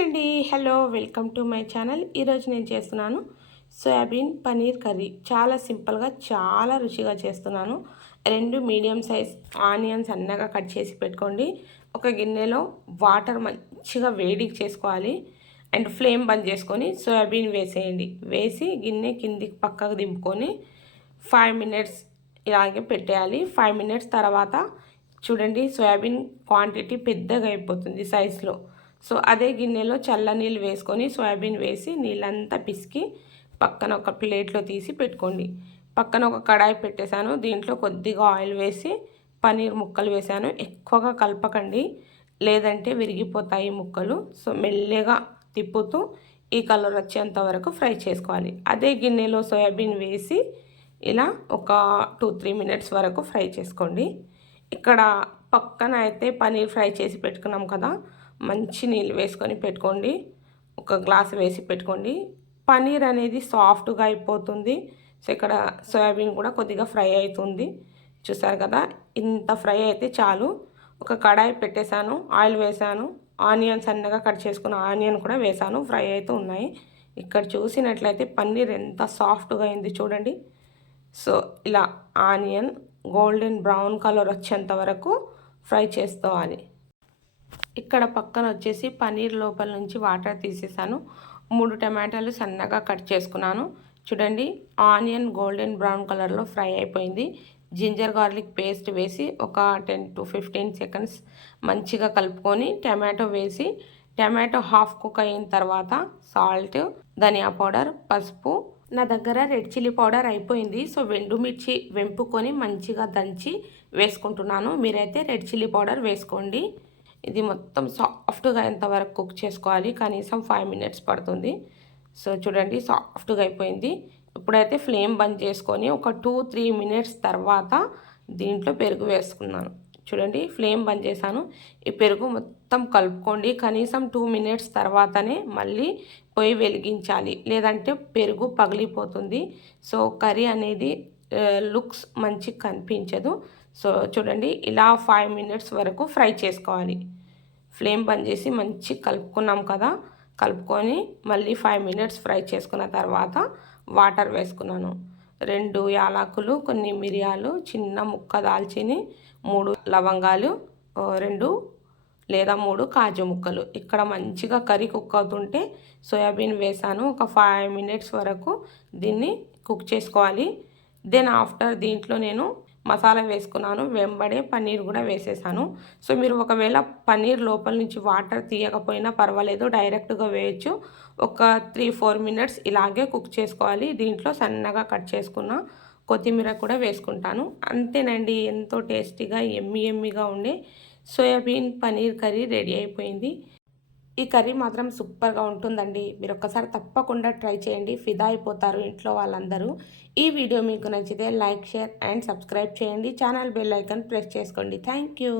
అండి. Hello, welcome to my channel. ఈరోజు నేను చేస్తున్నాను సోయాబీన్ పనీర్ కర్రీ. చాలా సింపుల్గా చాలా రుచిగా చేస్తున్నాను. 2 మీడియం సైజ్ ఆనియన్స్ సన్నగా కట్ చేసి పెట్టుకోండి. ఒక గిన్నెలో వాటర్ మంచిగా వేడికి చేసుకోవాలి. అండ్ ఫ్లేమ్ బంద్ చేసుకొని సోయాబీన్ వేసేయండి. వేసి గిన్నె కిందికి పక్కకు దింపుకొని 5 మినిట్స్ ఇలాగే పెట్టేయాలి. 5 మినిట్స్ తర్వాత చూడండి, సోయాబీన్ క్వాంటిటీ పెద్దగా అయిపోతుంది సైజులో. సో అదే గిన్నెలో చల్ల నీళ్ళు వేసుకొని సోయాబీన్ వేసి నీళ్ళంతా పిసికి పక్కన ఒక ప్లేట్లో తీసి పెట్టుకోండి. పక్కన ఒక కడాయి పెట్టేశాను. దీంట్లో కొద్దిగా ఆయిల్ వేసి పన్నీర్ ముక్కలు వేసాను. ఎక్కువగా కలపకండి, లేదంటే విరిగిపోతాయి ముక్కలు. సో మెల్లగా తిప్పుతూ ఈ కలర్ వచ్చేంత వరకు ఫ్రై చేసుకోవాలి. అదే గిన్నెలో సోయాబీన్ వేసి ఇలా ఒక 2-3 మినిట్స్ వరకు ఫ్రై చేసుకోండి. ఇక్కడ పక్కన అయితే పన్నీర్ ఫ్రై చేసి పెట్టుకున్నాం కదా, మంచి నీళ్ళు వేసుకొని పెట్టుకోండి. ఒక గ్లాస్ వేసి పెట్టుకోండి. పన్నీర్ అనేది సాఫ్ట్గా అయిపోతుంది. సో ఇక్కడ సోయాబీన్ కూడా కొద్దిగా ఫ్రై అవుతుంది. చూసారు కదా, ఇంత ఫ్రై అయితే చాలు. ఒక కడాయి పెట్టేశాను, ఆయిల్ వేసాను, ఆనియన్ సన్నగా కట్ చేసుకున్న ఆనియన్ కూడా వేసాను. ఫ్రై అయితే ఉన్నాయి. ఇక్కడ చూసినట్లయితే పన్నీర్ ఎంత సాఫ్ట్గా అయింది చూడండి. సో ఇలా ఆనియన్ గోల్డెన్ బ్రౌన్ కలర్ వచ్చేంత వరకు ఫ్రై చేసుకోవాలి. ఇక్కడ పక్కన వచ్చేసి పన్నీర్ లోపల నుంచి వాటర్ తీసేసాను. 3 టమాటాలు సన్నగా కట్ చేసుకున్నాను. చూడండి, ఆనియన్ గోల్డెన్ బ్రౌన్ కలర్లో ఫ్రై అయిపోయింది. జింజర్ గార్లిక్ పేస్ట్ వేసి ఒక 10-15 సెకండ్స్ మంచిగా కలుపుకొని టమాటో వేసి టమాటో హాఫ్ కుక్ అయిన తర్వాత సాల్ట్, ధనియా పౌడర్, పసుపు. నా దగ్గర రెడ్ చిల్లీ పౌడర్ అయిపోయింది. సో ఎండుమిర్చి వెంపుకొని మంచిగా దంచి వేసుకుంటున్నాను. మీరైతే రెడ్ చిల్లీ పౌడర్ వేసుకోండి. ఇది మొత్తం సాఫ్ట్గా ఎంతవరకు కుక్ చేసుకోవాలి, కనీసం 5 మినిట్స్ పడుతుంది. సో చూడండి, సాఫ్ట్గా అయిపోయింది. ఇప్పుడైతే ఫ్లేమ్ బంద్ చేసుకొని ఒక 2-3 మినిట్స్ తర్వాత దీంట్లో పెరుగు వేసుకున్నాను. చూడండి, ఫ్లేమ్ బంద్ చేశాను. ఈ పెరుగు మొత్తం కలుపుకోండి. కనీసం 2 మినిట్స్ తర్వాతనే మళ్ళీ పొయ్యి వెలిగించాలి, లేదంటే పెరుగు పగిలిపోతుంది. సో కర్రీ అనేది లుక్స్ మంచి కనిపించదు. సో చూడండి, ఇలా 5 మినిట్స్ వరకు ఫ్రై చేసుకోవాలి. ఫ్లేమ్ బంద్ చేసి మంచి కలుపుకున్నాం కదా, కలుపుకొని మళ్ళీ 5 మినిట్స్ ఫ్రై చేసుకున్న తర్వాత వాటర్ వేసుకున్నాను. 2 యాలకులు, కొన్ని మిరియాలు, చిన్న ముక్క దాల్చిని, 3 లవంగాలు, 2 లేదా 3 కాజు ముక్కలు. ఇక్కడ మంచిగా కర్రీ కుక్ అవుతుంటే సోయాబీన్ వేసాను. ఒక 5 మినిట్స్ వరకు దీన్ని కుక్ చేసుకోవాలి. దెన్ ఆఫ్టర్ దీంట్లో నేను మసాలా వేసుకున్నాను. వెంబడే పన్నీర్ కూడా వేసేసాను. సో మీరు ఒకవేళ పన్నీర్ లోపల నుంచి వాటర్ తీయకపోయినా పర్వాలేదు, డైరెక్ట్గా వేయచ్చు. ఒక 3-4 మినిట్స్ ఇలాగే కుక్ చేసుకోవాలి. దీంట్లో సన్నగా కట్ చేసుకున్న కొత్తిమీర కూడా వేసుకుంటాను. అంతేనండి, ఎంతో టేస్టీగా ఎమ్మిగా ఉండే సోయాబీన్ పన్నీర్ కర్రీ రెడీ అయిపోయింది. ఈ కర్రీ మాత్రం సూపర్గా ఉంటుందండి. మీరు ఒక్కసారి తప్పకుండా ట్రై చేయండి, ఫిదా అయిపోతారు ఇంట్లో వాళ్ళందరూ. ఈ వీడియో మీకు నచ్చితే లైక్, షేర్ అండ్ సబ్స్క్రైబ్ చేయండి. ఛానల్ బెల్ ఐకాన్ ప్రెస్ చేసుకోండి. Thank you.